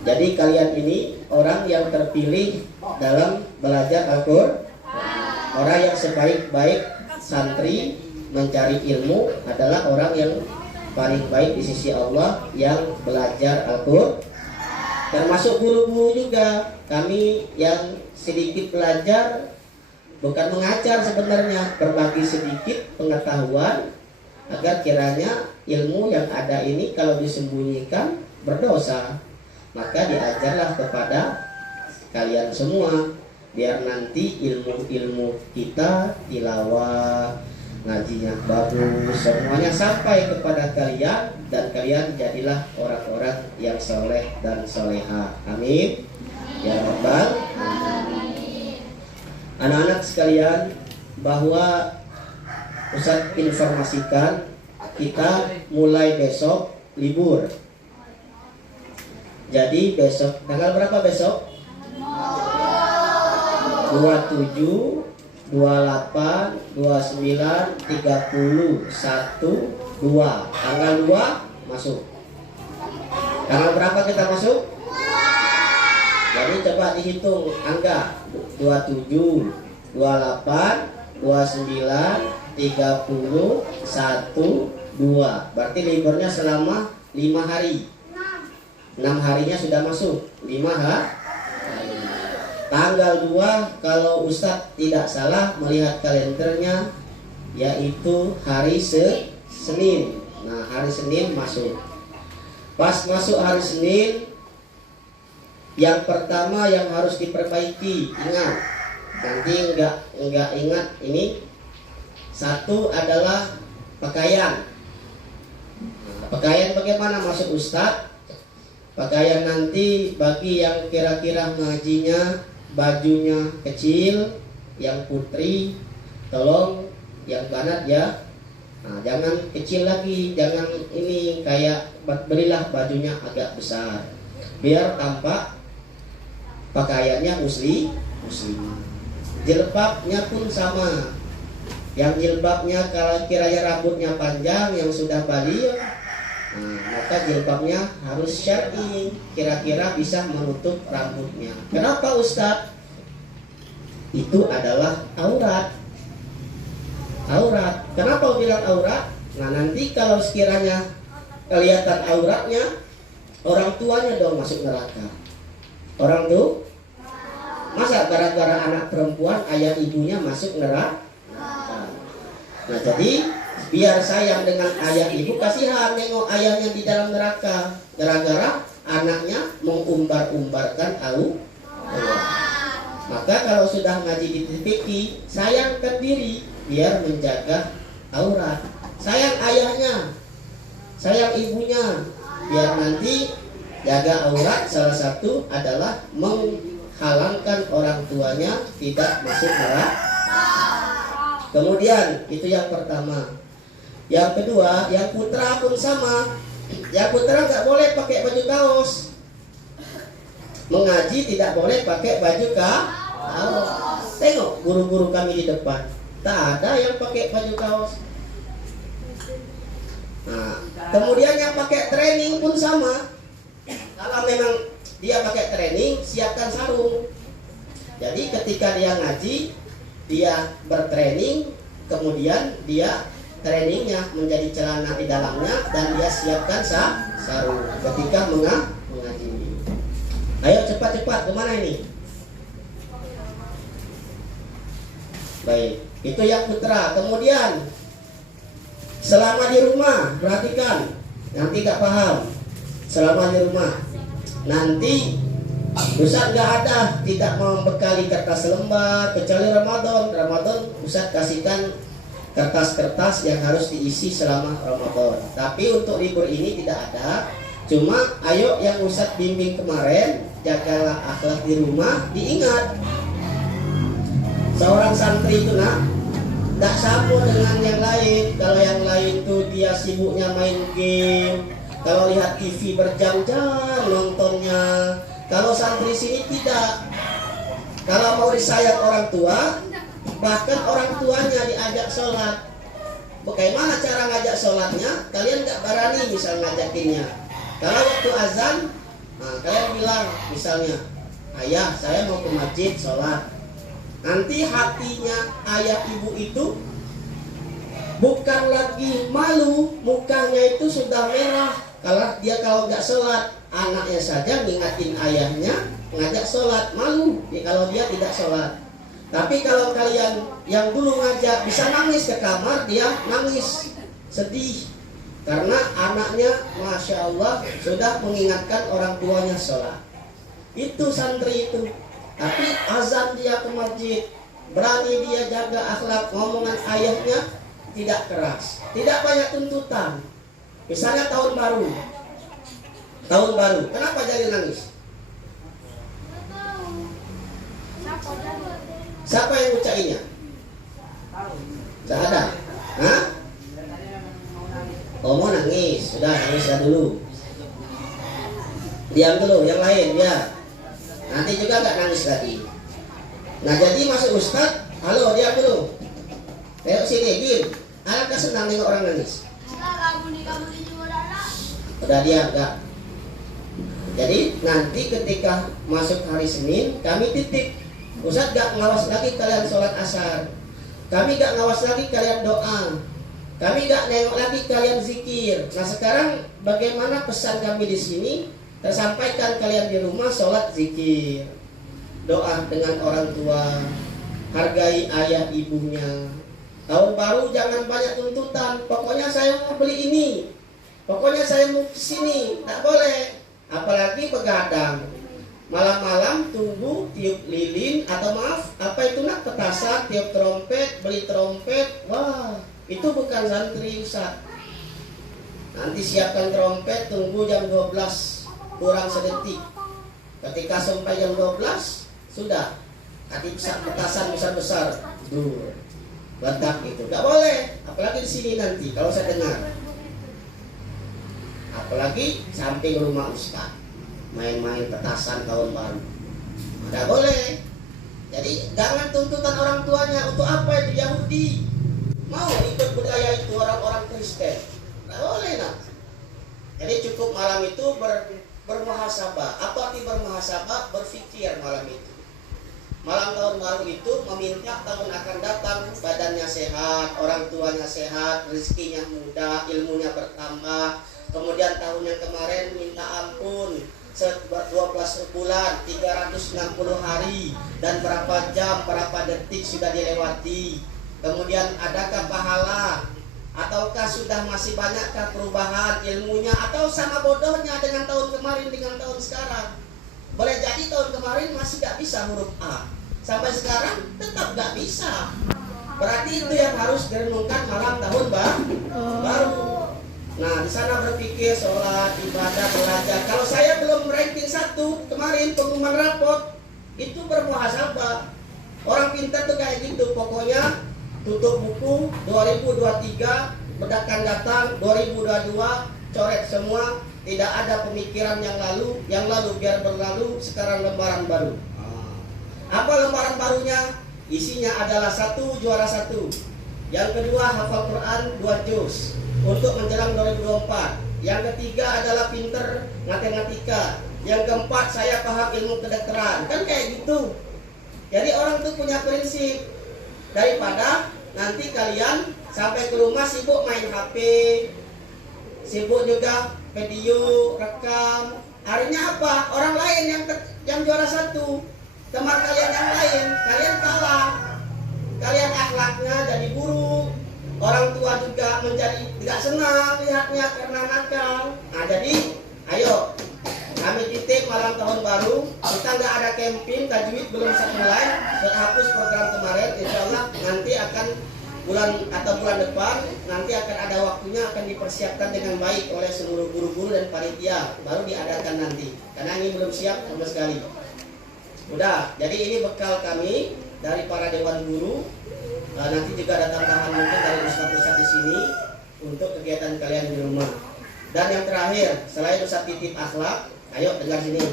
Jadi kalian ini orang yang terpilih dalam belajar Al-Qur'an. Orang yang sebaik-baik santri mencari ilmu adalah orang yang paling baik di sisi Allah yang belajar Al-Qur'an. Termasuk guru-guru juga. Kami yang sedikit belajar bukan mengajar sebenarnya, berbagi sedikit pengetahuan agar kiranya ilmu yang ada ini kalau disembunyikan berdosa. Maka diajarlah kepada kalian semua biar nanti ilmu-ilmu kita tilawah, ngajinya bagus, semuanya sampai kepada kalian dan kalian jadilah orang-orang yang soleh dan soleha. Amin ya rabbal alamin. Anak-anak sekalian, bahwa Ustaz informasikan kita mulai besok libur. Jadi besok tanggal berapa besok? 27, 28, 29, 30, 1, 2. Tanggal 2 masuk. Tanggal berapa kita masuk? Jadi coba dihitung angka 27, 28, 29, 30, 1, 2. Berarti liburnya selama 5 hari. 6 harinya sudah masuk. 5 hari. Tanggal 2 kalau Ustadz tidak salah melihat kalendernya yaitu hari Senin. Nah, hari Senin masuk. Pas masuk hari Senin, yang pertama yang harus diperbaiki, ingat. Nanti enggak ingat ini. Satu adalah pakaian. Pakaian bagaimana masuk Ustadz? Pakaian nanti bagi yang kira-kira ngajinya bajunya kecil, yang putri tolong yang banat ya. Nah, jangan kecil lagi, jangan ini, kayak belilah bajunya agak besar biar tampak pakaiannya muslim. Jilbabnya pun sama. Yang jilbabnya kalau kiranya rambutnya panjang yang sudah balik, maka jilbabnya harus syar'i, kira-kira bisa menutup rambutnya. Kenapa Ustadz? Itu adalah aurat. Kenapa bilang aurat? Nah, nanti kalau sekiranya kelihatan auratnya, orang tuanya dong masuk neraka. Orang tuh masa gara-gara anak perempuan ayah ibunya masuk neraka? Nah, jadi biar sayang dengan ayah ibu, kasihan nengok ayahnya di dalam neraka gara-gara anaknya mengumbar-umbarkan aurat. Maka kalau sudah ngaji di fikih, sayangkan diri biar menjaga aurat. Sayang ayahnya, sayang ibunya, biar nanti jaga aurat. Salah satu adalah menghalangkan orang tuanya tidak masuk neraka. Kemudian itu yang pertama. Yang kedua, yang putra pun sama. Yang putra nggak boleh pakai baju kaos. Mengaji tidak boleh pakai baju kaos. Tengok guru-guru kami di depan, tak ada yang pakai baju kaos. Nah, kemudian yang pakai training pun sama. Kalau memang dia pakai training, siapkan sarung. Jadi ketika dia ngaji, dia bertraining, kemudian dia trainingnya menjadi celana di dalamnya dan dia siapkan sarung ketika mengaji. Ayo cepat-cepat, kemana ini? Baik, itu yang putra. Kemudian selama di rumah, perhatikan, nanti gak paham. Selama di rumah, nanti Ustaz gak ada, tidak membekali kertas lembar kecuali Ramadan Ustaz kasihkan kertas-kertas yang harus diisi selama Ramadan. Tapi untuk libur ini tidak ada. Cuma ayo yang Ustaz bimbing kemarin, jagalah akhlak di rumah, diingat. Seorang santri itu tidak sama dengan yang lain. Kalau yang lain tuh dia sibuknya main game, kalau lihat TV berjam-jam nontonnya. Kalau santri sini tidak. Kalau mau disayang orang tua, bahkan orang tuanya diajak sholat. Bagaimana cara ngajak sholatnya? Kalian gak berani misal ngajakinnya. Kalau waktu azan, Nah, kalian bilang misalnya, ayah saya mau ke masjid sholat. Nanti hatinya ayah ibu itu bukan lagi malu, mukanya itu sudah merah. Kalau nggak sholat, anaknya saja ngingatin ayahnya ngajak sholat, malu ya kalau dia tidak sholat. Tapi kalau kalian yang dulu ngajak bisa nangis ke kamar, dia nangis sedih karena anaknya masya Allah sudah mengingatkan orang tuanya sholat. Itu santri itu. Tapi azan dia ke masjid, berani dia jaga akhlak, ngomongan ayahnya tidak keras, tidak banyak tuntutan. Misalnya tahun baru, kenapa jadi nangis? Siapa yang ucapinnya? Tidak ada. Hah? Oh mau nangis, sudah nangis dulu. Diam dulu, yang lain ya. Nanti juga nggak nangis lagi. Nah jadi masuk Ustadz, halo diam dulu. Ayo sini, Gin. Alangkah senang nengok orang nangis. Udah diam, enggak. Jadi nanti ketika masuk hari Senin, kami titip. Ustadz gak ngawas lagi kalian sholat asar. Kami gak ngawas lagi kalian doa. Kami gak nengok lagi kalian zikir. Nah sekarang bagaimana pesan kami di sini? Tersampaikan kalian di rumah sholat zikir, doa dengan orang tua, hargai ayah ibunya. Tahun baru jangan banyak tuntutan. Pokoknya saya mau beli ini, pokoknya saya mau kesini. Tak boleh. Apalagi begadang. Malam-malam tunggu tiup lilin atau maaf apa itu nak petasan, tiup trompet, beli trompet. Wah itu bukan santri Ustaz. Nanti siapkan trompet, tunggu jam 12 kurang sedetik. Ketika sampai jam 12 sudah tadi petasan besar-besar ledak gitu. Gak boleh, apalagi di sini nanti kalau saya dengar. Apalagi samping rumah Ustaz main-main petasan tahun baru. Gak boleh. Jadi jangan tuntutan orang tuanya. Untuk apa itu Yahudi mau ikut budaya itu orang-orang Kristen? Gak boleh nak. Jadi cukup malam itu bermuhasabah. Apa arti bermuhasabah? Berfikir malam itu. Malam tahun baru itu meminta tahun akan datang badannya sehat, orang tuanya sehat, rezekinya mudah, ilmunya bertambah. Kemudian tahun yang kemarin minta ampun 12 bulan, 360 hari dan berapa jam, berapa detik sudah dilewati. Kemudian adakah pahala ataukah sudah masih banyakkah perubahan ilmunya atau sama bodohnya dengan tahun kemarin dengan tahun sekarang. Boleh jadi tahun kemarin masih gak bisa huruf A, sampai sekarang tetap gak bisa. Berarti itu yang harus direnungkan malam tahun baru. Nah di sana berpikir sholat, ibadah, belajar. Kalau saya belum ranking 1 kemarin pengumuman rapot itu bermuhasabah. Orang pintar tuh kayak gitu. Pokoknya tutup buku 2023 bedakan datang 2022 coret semua. Tidak ada pemikiran yang lalu biar berlalu. Sekarang lembaran baru. Apa lembaran barunya? Isinya adalah 1 juara 1. Yang kedua hafal Quran 2 juz untuk menjelang 2024. Yang ketiga adalah pinter matematika. Yang keempat saya paham ilmu kedokteran. Kan kayak gitu. Jadi orang tuh punya prinsip. Daripada nanti kalian sampai ke rumah sibuk main HP, sibuk juga video, rekam. Akhirnya apa? Orang lain yang juara 1, teman kalian yang lain, kalian kalah. Kalian akhlaknya jadi buruk. Orang tua juga menjadi tidak senang lihatnya karena nakal. Nah jadi ayo kami titip malam tahun baru. Kita nggak ada camping, tajwid belum mulai. Hapus program kemarin. Insya Allah nanti akan bulan depan nanti akan ada waktunya, akan dipersiapkan dengan baik oleh seluruh guru-guru dan panitia. Baru diadakan nanti. Karena ini belum siap sama sekali. Udah. Jadi ini bekal kami dari para dewan guru. Nanti juga ada tambahan mungkin dari ustadz-ustadz di sini untuk kegiatan kalian di rumah. Dan yang terakhir, selain ustadz titip akhlak, ayo dengar sini.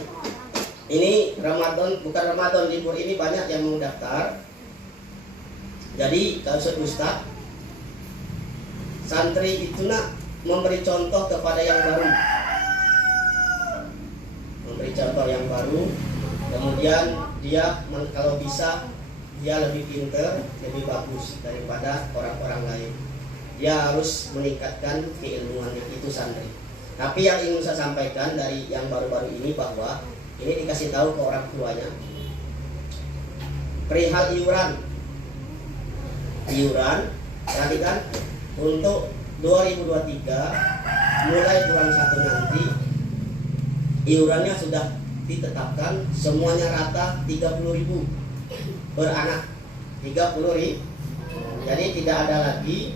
Ini Ramadan, bukan Ramadan, libur ini banyak yang mau daftar. Jadi kalau ustadz, santri itu nak memberi contoh kepada yang baru. Memberi contoh yang baru. Kemudian dia kalau bisa dia lebih pintar, lebih bagus daripada orang-orang lain. Dia harus meningkatkan keilmuannya, itu santri. Tapi yang ingin saya sampaikan dari yang baru-baru ini bahwa ini dikasih tahu ke orang tuanya perihal iuran tadi kan untuk 2023 mulai bulan 1 nanti iurannya sudah ditetapkan semuanya rata 30.000 per anak, 30.000. Jadi tidak ada lagi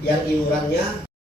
yang iurannya